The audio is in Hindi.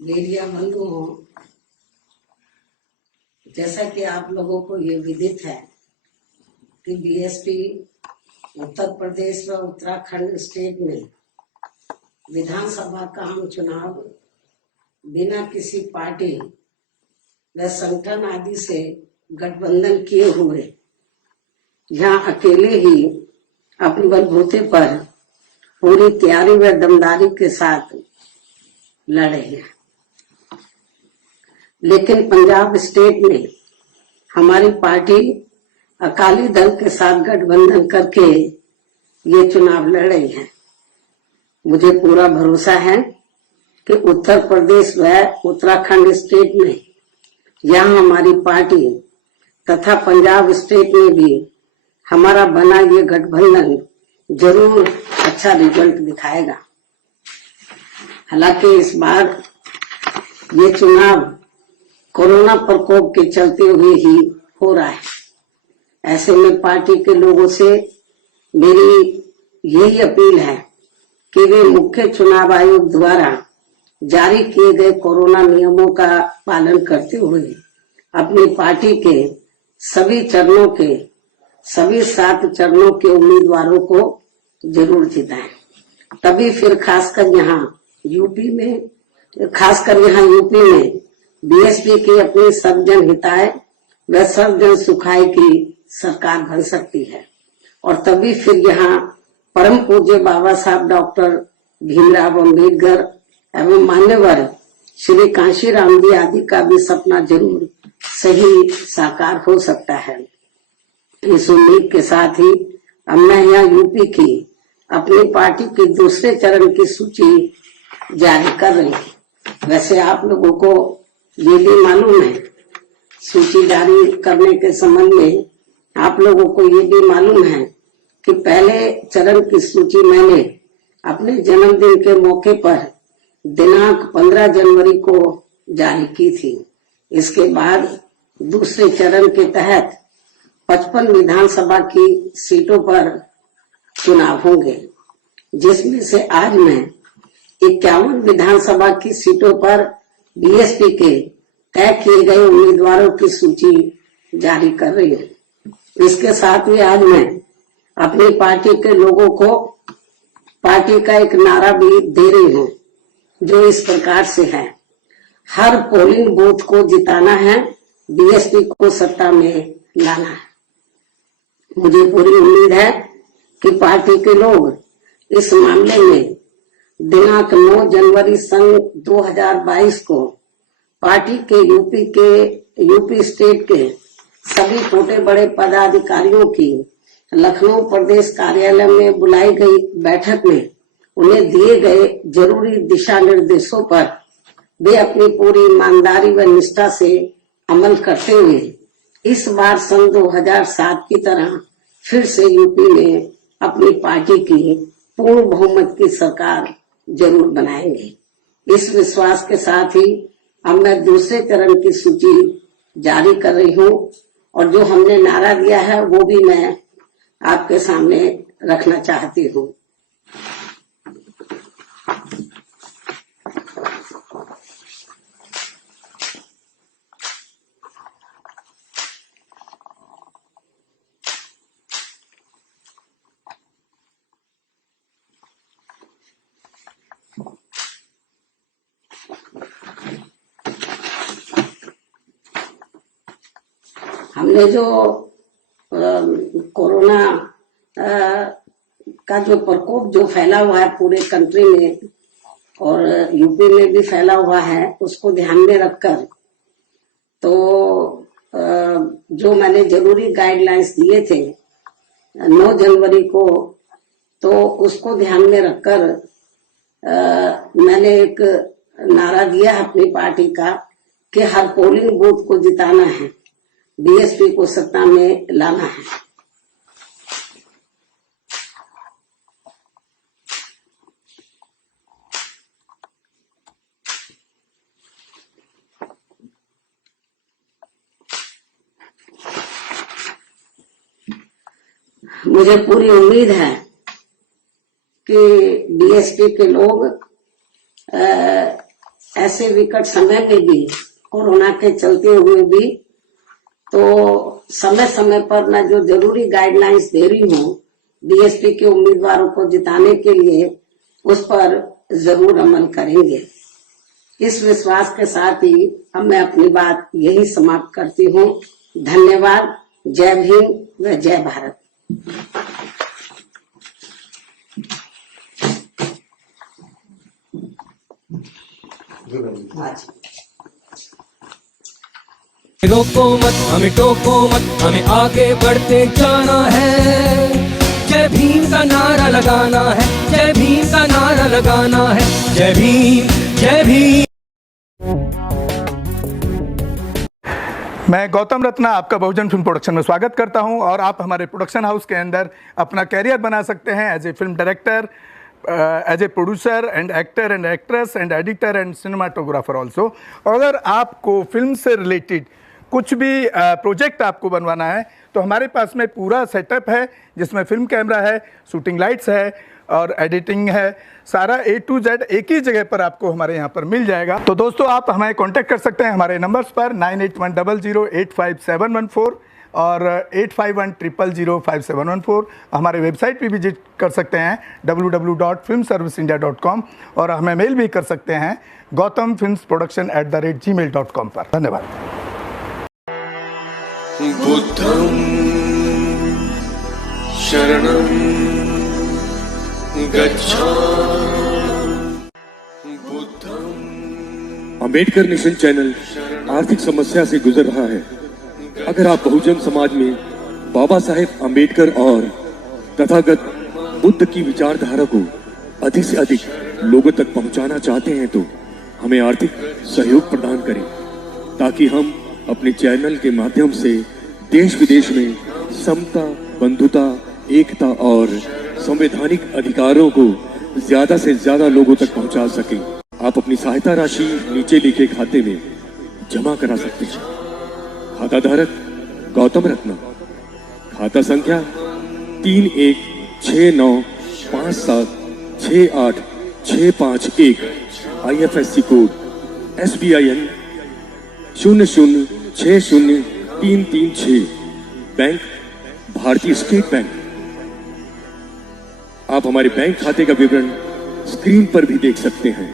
मीडिया बंधुओं, जैसा कि आप लोगों को ये विदित है कि बीएसपी उत्तर प्रदेश व उत्तराखंड स्टेट में विधानसभा का हम चुनाव बिना किसी पार्टी व संगठन आदि से गठबंधन किए हुए यहाँ अकेले ही अपने बलबूते पर पूरी तैयारी व दमदारी के साथ लड़े हैं। लेकिन पंजाब स्टेट में हमारी पार्टी अकाली दल के साथ गठबंधन करके ये चुनाव लड़ रही है। मुझे पूरा भरोसा है कि उत्तर प्रदेश व उत्तराखंड स्टेट में यहाँ हमारी पार्टी तथा पंजाब स्टेट में भी हमारा बना ये गठबंधन जरूर अच्छा रिजल्ट दिखाएगा। हालांकि इस बार ये चुनाव कोरोना प्रकोप के चलते हुए ही हो रहा है। ऐसे में पार्टी के लोगों से मेरी यही अपील है कि वे मुख्य चुनाव आयोग द्वारा जारी किए गए कोरोना नियमों का पालन करते हुए अपनी पार्टी के सभी चरणों के सभी 7 चरणों के उम्मीदवारों को जरूर जिताएं। तभी फिर खासकर यहाँ यूपी में बीएसपी की अपनी सब जन हिताय व सब जन सुखाय की सरकार बन सकती है। और तभी फिर यहाँ परम पूज्य बाबा साहब डॉक्टर भीमराव अम्बेडकर एवं मान्यवर श्री कांशीराम जी आदि का भी सपना जरूर सही साकार हो सकता है। इस उम्मीद के साथ ही अब मैं यहाँ यूपी की अपनी पार्टी के दूसरे चरण की सूची जारी कर रही हूँ। वैसे आप लोगों को ये भी मालूम है, सूची जारी करने के संबंध में आप लोगों को ये भी मालूम है कि पहले चरण की सूची मैंने अपने जन्मदिन के मौके पर दिनांक 15 जनवरी को जारी की थी। इसके बाद दूसरे चरण के तहत 55 विधानसभा की सीटों पर चुनाव होंगे, जिसमें से आज मैं 51 विधानसभा की सीटों पर बीएसपी के तय किए गए उम्मीदवारों की सूची जारी कर रही हूँ। इसके साथ ही आज मैं अपनी पार्टी के लोगों को पार्टी का एक नारा भी दे रही हूँ, जो इस प्रकार से है: हर पोलिंग बूथ को जिताना है, बीएसपी को सत्ता में लाना है। मुझे पूरी उम्मीद है कि पार्टी के लोग इस मामले में दिनांक 9 जनवरी सन 2022 को पार्टी के यूपी स्टेट के सभी छोटे बड़े पदाधिकारियों की लखनऊ प्रदेश कार्यालय में बुलाई गई बैठक में उन्हें दिए गए जरूरी दिशा निर्देशों पर वे अपनी पूरी ईमानदारी व निष्ठा से अमल करते हुए इस बार सन 2007 की तरह फिर से यूपी में अपनी पार्टी की पूर्ण बहुमत की सरकार जरूर बनाएंगे। इस विश्वास के साथ ही अब मैं दूसरे चरण की सूची जारी कर रही हूँ और जो हमने नारा दिया है वो भी मैं आपके सामने रखना चाहती हूँ। हमने जो कोरोना का जो प्रकोप जो फैला हुआ है पूरे कंट्री में और यूपी में भी फैला हुआ है, उसको ध्यान में रखकर तो जो मैंने जरूरी गाइडलाइंस दिए थे 9 जनवरी को, तो उसको ध्यान में रखकर मैंने एक नारा दिया अपनी पार्टी का कि हर पोलिंग बूथ को जिताना है, बीएसपी को सत्ता में लाना है। मुझे पूरी उम्मीद है कि बीएसपी के लोग ऐसे विकट समय में भी, कोरोना के चलते हुए भी, तो समय समय पर मैं जो जरूरी गाइडलाइंस दे रही हूँ बीएसपी के उम्मीदवारों को जिताने के लिए, उस पर जरूर अमल करेंगे। इस विश्वास के साथ ही अब मैं अपनी बात यही समाप्त करती हूँ। धन्यवाद। जय भीम व जय भारत। रोको मत, हमें टोको मत, हमें आगे बढ़ते जाना है। जय भीम का नारा लगाना है, जय भीम का नारा लगाना है। जय भीम, जय भीम। मैं गौतम रत्ना आपका बहुजन फिल्म प्रोडक्शन में स्वागत करता हूं और आप हमारे प्रोडक्शन हाउस के अंदर अपना कैरियर बना सकते हैं as a film director, as a producer and actor and actress and editor and cinematographer also. अगर आपको फिल्म से रिलेटेड कुछ भी प्रोजेक्ट आपको बनवाना है तो हमारे पास में पूरा सेटअप है, जिसमें फिल्म कैमरा है, शूटिंग लाइट्स है और एडिटिंग है। सारा A to Z एक ही जगह पर आपको हमारे यहाँ पर मिल जाएगा। तो दोस्तों आप हमें कांटेक्ट कर सकते हैं हमारे नंबर्स पर 9810085714 और 8510005714। हमारे वेबसाइट पे विजिट कर सकते हैं www.filmserviceindia.com और हमें मेल भी कर सकते हैं gautamfilmsproduction@gmail.com पर। धन्यवाद। बुद्धं शरणं गच्छामि। अंबेडकर नेशन चैनल आर्थिक समस्या से गुजर रहा है। अगर आप बहुजन समाज में बाबा साहेब अंबेडकर और तथागत बुद्ध की विचारधारा को अधिक से अधिक लोगों तक पहुंचाना चाहते हैं तो हमें आर्थिक सहयोग प्रदान करें, ताकि हम अपने चैनल के माध्यम से देश विदेश में समता, बंधुता, एकता और संवैधानिक अधिकारों को ज्यादा से ज्यादा लोगों तक पहुंचा सकें। आप अपनी सहायता राशि नीचे लिखे खाते में जमा करा सकते हैं। खाता धारक गौतम रत्ना, खाता संख्या 316957686551, IFSC कोड SBIN 0060336, बैंक भारतीय स्टेट बैंक। आप हमारे बैंक खाते का विवरण स्क्रीन पर भी देख सकते हैं।